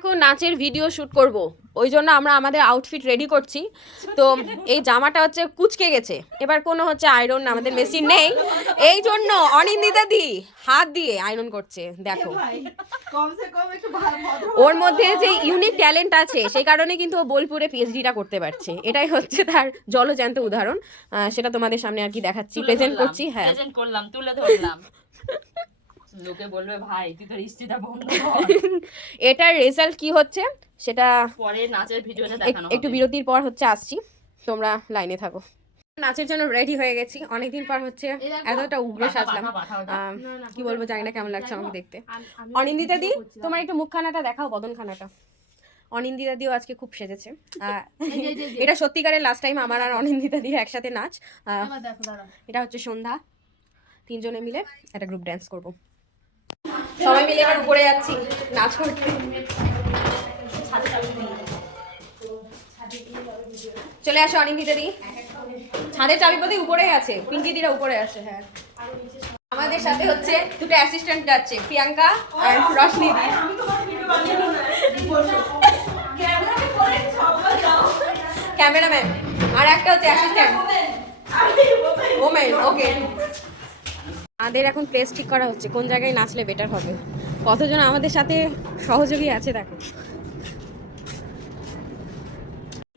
এখন নাচের video shoot করব, ওই জন্য আমরা আমাদের আউটফিট রেডি করছি। তো এই জামাটা হচ্ছে কুচকে গেছে, এবার কোনো হচ্ছে আয়রন আমাদের মেশিন নেই, এই জন্য অনিন্দিতা দি হাত দিয়ে আয়রন করছে। দেখো ওর মধ্যে যে ইউনিক ট্যালেন্ট আছে সেই কারণে কিন্তু ও বোলপুরে পিএইচডিটা করতে পারছে, এটাই হচ্ছে তার জলজ্যান্ত উদাহরণ। সেটা তোমাদের সামনে আর কি দেখাচ্ছি, প্রেজেন্ট করছি। হ্যাঁ প্রেজেন্ট করলাম, তুলে ধরলাম। লোকে বলবে ভাই তুই তোর স্ত্রীটা বন্ধ কর। এটার রেজাল্ট কি হচ্ছে সেটা পরে নাচের ভিডিওতে দেখানো হবে। একটু বিরতির পর হচ্ছে আসছি, তোমরা লাইনে থাকো। নাচের জন্য রেডি হয়ে গেছি, অনেকদিন পর হচ্ছে এতটা উগ্র সাজলাম। কি বলবো জানি না কেমন লাগছে আমাকে দেখতে। অনিন্দিতা দি তোমার একটু মুখখানাটা দেখাও, বদনখানাটা। অনিন্দিতা দিও আজকে খুব সেজেছে। এটা সত্যিকারের লাস্ট টাইম আমার আর অনিন্দিতা দির একসাথে নাচ। এটা হচ্ছে সন্ধ্যা, তিনজনে মিলে একটা গ্রুপ ড্যান্স করব, সবাই মিলে এবার উপরে যাচ্ছি নাচ করতে। চলে আসো অনিন্দিতা দি, ছাদের চাবিপতি উপরে আছে, পিঙ্কি দিরা উপরে আছে। হ্যাঁ আমাদের সাথে হচ্ছে দুটো অ্যাসিস্ট্যান্ট যাচ্ছে, প্রিয়াঙ্কা আর রশনি দি। ক্যামেরাম্যান আর একটা হচ্ছে অ্যাসিস্ট্যান্ট ওমেন। ওকে আমাদের এখন প্লেস ঠিক করা হচ্ছে, কোন জায়গায় নাচলে বেটার হবে। কতজন আমাদের সাথে সহযোগী আছে দেখো।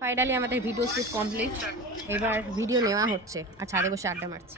ফাইনালি আমাদের ভিডিও শুট কমপ্লিট, এবার ভিডিও নেওয়া হচ্ছে আর ছাদে বসে আড্ডা মারছি।